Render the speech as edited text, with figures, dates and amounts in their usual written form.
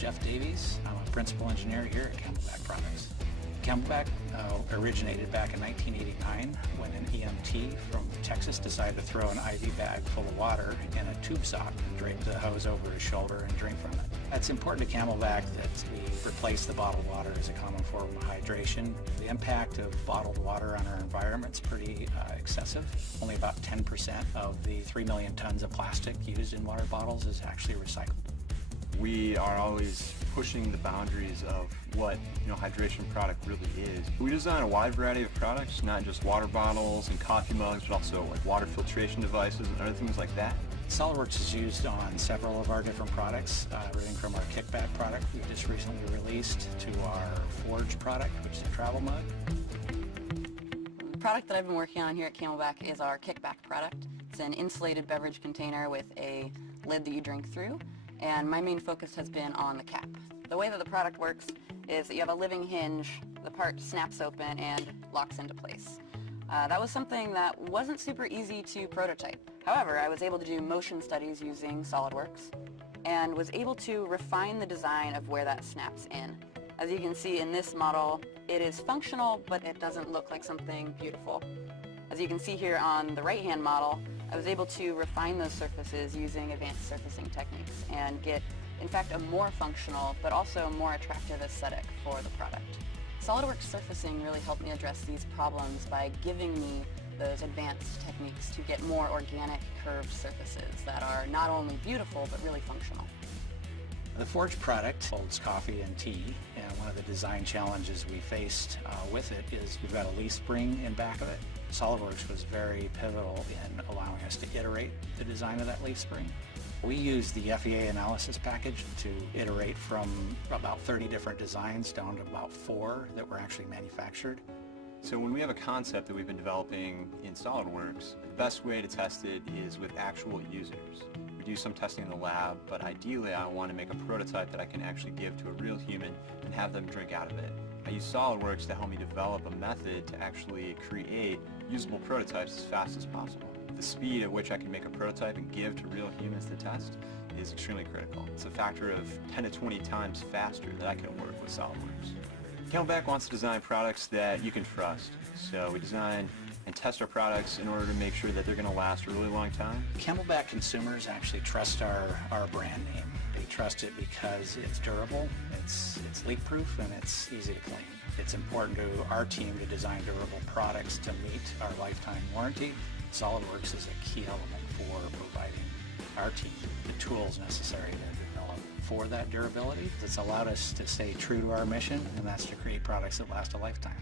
Jeff Davies. I'm a principal engineer here at Camelbak Products. Camelbak originated back in 1989 when an EMT from Texas decided to throw an IV bag full of water in a tube sock, drape the hose over his shoulder and drink from it. It's important to Camelbak that we replace the bottled water as a common form of hydration. The impact of bottled water on our environment is pretty excessive. Only about 10% of the 3 million tons of plastic used in water bottles is actually recycled. We are always pushing the boundaries of what hydration product really is. We design a wide variety of products, not just water bottles and coffee mugs, but also like water filtration devices and other things like that. SOLIDWORKS is used on several of our different products, everything from our Kickback product we just recently released to our Forge product, which is a travel mug. The product that I've been working on here at Camelbak is our Kickback product. It's an insulated beverage container with a lid that you drink through, and my main focus has been on the cap. The way that the product works is that you have a living hinge, the part snaps open and locks into place. That was something that wasn't super easy to prototype. However, I was able to do motion studies using SOLIDWORKS and was able to refine the design of where that snaps in. As you can see in this model, it is functional, but it doesn't look like something beautiful. As you can see here on the right-hand model, I was able to refine those surfaces using advanced surfacing techniques and get, in fact, a more functional but also more attractive aesthetic for the product. SOLIDWORKS surfacing really helped me address these problems by giving me those advanced techniques to get more organic curved surfaces that are not only beautiful but really functional. The Forge product holds coffee and tea, and one of the design challenges we faced with it is we've got a leaf spring in back of it. SOLIDWORKS was very pivotal in allowing us to iterate the design of that leaf spring. We used the FEA analysis package to iterate from about 30 different designs down to about 4 that were actually manufactured. So when we have a concept that we've been developing in SOLIDWORKS, the best way to test it is with actual users. We do some testing in the lab, but ideally I want to make a prototype that I can actually give to a real human and have them drink out of it. I use SOLIDWORKS to help me develop a method to actually create usable prototypes as fast as possible. The speed at which I can make a prototype and give to real humans to test is extremely critical. It's a factor of 10 to 20 times faster that I can work with SOLIDWORKS. Camelbak wants to design products that you can trust. So we design and test our products in order to make sure that they're going to last a really long time. Camelbak consumers actually trust our brand name. They trust it because it's durable, it's leak-proof, and it's easy to clean. It's important to our team to design durable products to meet our lifetime warranty. SOLIDWORKS is a key element for providing our team the tools necessary to develop for that durability. It's allowed us to stay true to our mission, and that's to create products that last a lifetime.